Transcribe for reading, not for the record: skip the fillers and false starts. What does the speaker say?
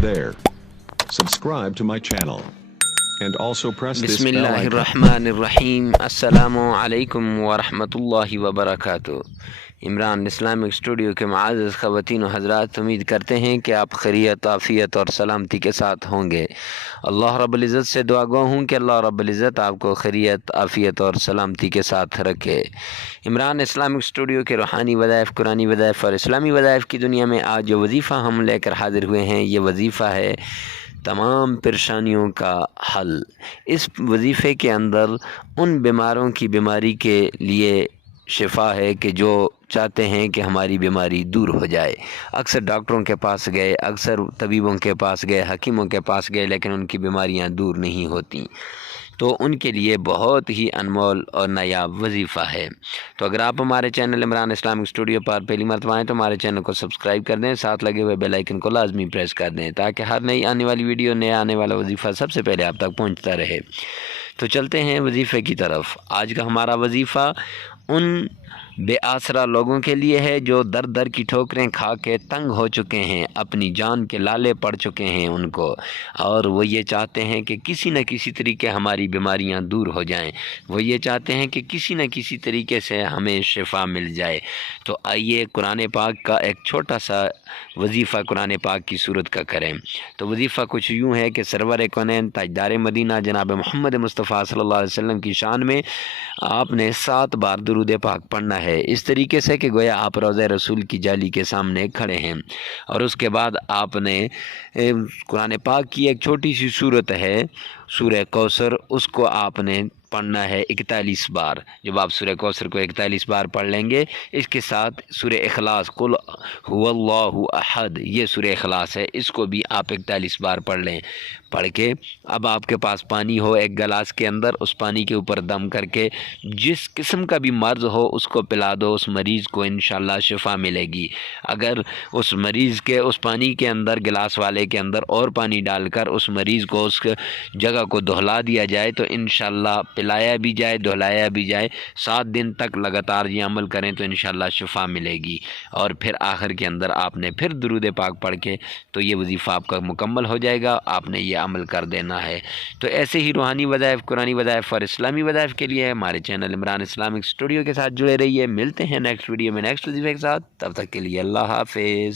there. Subscribe to my channel. And also press this بسم bell اللہ icon. الرحمن الرحیم. السلام علیکم ورحمۃ اللہ وبرکاتہ. عمران اسلامک اسٹوڈیو کے معزز خواتین و حضرات، امید کرتے ہیں کہ آپ خیریت، عافیت اور سلامتی کے ساتھ ہوں گے. اللہ رب العزت سے دعا گو ہوں کہ اللہ رب العزت آپ کو خیریت، عافیت اور سلامتی کے ساتھ رکھے. عمران اسلامک اسٹوڈیو کے روحانی وظائف، قرآنی وظائف اور اسلامی وظائف کی دنیا میں آج جو وظیفہ ہم لے کر حاضر ہوئے ہیں، یہ وظیفہ ہے تمام پریشانیوں کا حل. اس وظیفے کے اندر ان بیماروں کی بیماری کے لیے شفا ہے کہ جو چاہتے ہیں کہ ہماری بیماری دور ہو جائے. اکثر ڈاکٹروں کے پاس گئے، اکثر طبیبوں کے پاس گئے، حکیموں کے پاس گئے، لیکن ان کی بیماریاں دور نہیں ہوتیں. تو ان کے لیے بہت ہی انمول اور نایاب وظیفہ ہے. تو اگر آپ ہمارے چینل عمران اسلامک اسٹوڈیو پر پہلی مرتبہ آئیں تو ہمارے چینل کو سبسکرائب کر دیں، ساتھ لگے ہوئے بیل آئیکن کو لازمی پریس کر دیں تاکہ ہر نئی آنے والی ویڈیو، نیا آنے والا وظیفہ سب سے پہلے آپ تک پہنچتا رہے. تو چلتے ہیں وظیفے کی طرف. آج کا ہمارا وظیفہ ان بے آسرا لوگوں کے لیے ہے جو در در کی ٹھوکریں کھا کے تنگ ہو چکے ہیں، اپنی جان کے لالے پڑ چکے ہیں ان کو، اور وہ یہ چاہتے ہیں کہ کسی نہ کسی طریقے ہماری بیماریاں دور ہو جائیں. وہ یہ چاہتے ہیں کہ کسی نہ کسی طریقے سے ہمیں شفا مل جائے. تو آئیے قرآن پاک کا ایک چھوٹا سا وظیفہ قرآن پاک کی صورت کا کریں. تو وظیفہ کچھ یوں ہے کہ سرور کونین تاجدار مدینہ جناب محمد مصطفیٰ صلی اللہ علیہ وسلم کی شان میں آپ نے 7 بار درود پاک پڑھنا ہے، اس طریقے سے کہ گویا آپ روضہ رسول کی جالی کے سامنے کھڑے ہیں. اور اس کے بعد آپ نے قرآن پاک کی ایک چھوٹی سی صورت ہے سورہ کوثر، اس کو آپ نے پڑھنا ہے 41 بار. جب آپ سورہ کوثر کو 41 بار پڑھ لیں گے، اس کے ساتھ سورہ اخلاص قل هو اللہ احد، یہ سورہ اخلاص ہے، اس کو بھی آپ 41 بار پڑھ لیں. پڑھ کے اب آپ کے پاس پانی ہو ایک گلاس کے اندر، اس پانی کے اوپر دم کر کے جس قسم کا بھی مرض ہو اس کو پلا دو، اس مریض کو انشاءاللہ شفا ملے گی. اگر اس مریض کے اس پانی کے اندر، گلاس والے کے اندر اور پانی ڈال کر اس مریض کو اس جگہ کو دہلا دیا جائے تو انشاءاللہ پلایا بھی جائے، دہلایا بھی جائے، 7 دن تک لگاتار یہ عمل کریں تو انشاءاللہ شفا ملے گی. اور پھر آخر کے اندر آپ نے پھر درود پاک پڑھ کے تو یہ وظیفہ آپ کا مکمل ہو جائے گا، آپ نے یہ عمل کر دینا ہے. تو ایسے ہی روحانی وظائف، قرآنی وظائف اور اسلامی وظائف کے لیے ہمارے چینل عمران اسلامک اسٹوڈیو کے ساتھ جڑے رہیے. ملتے ہیں نیکسٹ ویڈیو میں نیکسٹ وظیفے کے ساتھ، تب تک کے لیے اللہ حافظ.